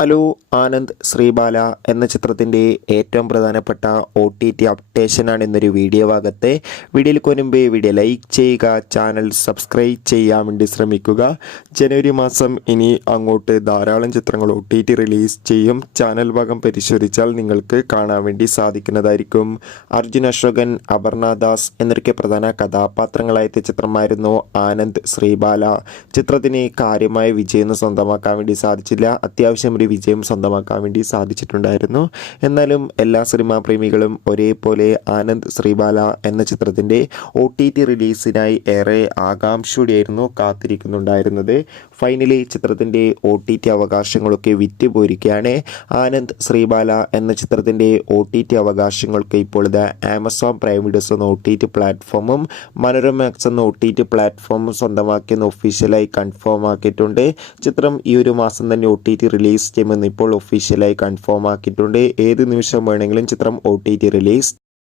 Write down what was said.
Hello Anand Sreebala എന്ന ചിത്രത്തിൻ്റെ ഏറ്റവും പ്രധാനപ്പെട്ട OTT അപ്ഡേഷനാണ് ഇന്നൊരു വീഡിയോ ഭാഗത്തെ. വീഡിയോയിൽ മുൻപ് വീഡിയോ ലൈക്ക് ചെയ്യുക, ചാനൽ സബ്സ്ക്രൈബ് ചെയ്യാൻ വേണ്ടി ശ്രമിക്കുക. ജനുവരി മാസം ഇനി അങ്ങോട്ട് ധാരാളം ചിത്രങ്ങൾ OTT റിലീസ് ചെയ്യും. ചാനൽ ഭാഗം പരിശോധിച്ചാൽ നിങ്ങൾക്ക് കാണാൻ വേണ്ടി സാധിക്കുന്നതായിരിക്കും. അർജുൻ അശോകൻ, അപർണ ദാസ് എന്നൊക്കെ പ്രധാന കഥാപാത്രങ്ങളായ ചിത്രമായിരുന്നു ആനന്ദ് ശ്രീബാല. ചിത്രത്തിന് കാര്യമായ വിജയം സ്വന്തമാക്കാൻ വേണ്ടി സാധിച്ചില്ല. അത്യാവശ്യം ഒരു വിജയം സ്വന്തമാക്കാൻ വേണ്ടി സാധിച്ചിട്ടുണ്ടായിരുന്നു. എന്നാലും എല്ലാ സിനിമാ പ്രേമികളും ഒരേപോലെ ആനന്ദ് ശ്രീബാല എന്ന ചിത്രത്തിൻ്റെ OTT റിലീസിനായി ഏറെ ആകാംക്ഷയോടെയായിരുന്നു കാത്തിരിക്കുന്നുണ്ടായിരുന്നത്. ഫൈനലി ചിത്രത്തിൻ്റെ OTT അവകാശങ്ങളൊക്കെ വിറ്റുപോയിരിക്കുകയാണ്. ആനന്ദ് ശ്രീബാല എന്ന ചിത്രത്തിൻ്റെ OTT അവകാശങ്ങൾക്ക് ഇപ്പോൾ ഇത് ആമസോൺ പ്രൈം വീഡിയോസ് എന്ന OTT പ്ലാറ്റ്ഫോമും മനോരമാക്സ് എന്ന OTT പ്ലാറ്റ്ഫോമും സ്വന്തമാക്കിയെന്ന് ഒഫീഷ്യലായി കൺഫേം ആക്കിയിട്ടുണ്ട്. ചിത്രം ഈ ഒരു മാസം തന്നെ OTT റിലീസ് ചെയ്യുമെന്ന് ഇപ്പോൾ ഒഫീഷ്യലായി കൺഫേം ആക്കിയിട്ടുണ്ട്. ഏത് നിമിഷം വേണമെങ്കിലും ചിത്രം OTT റിലീസ്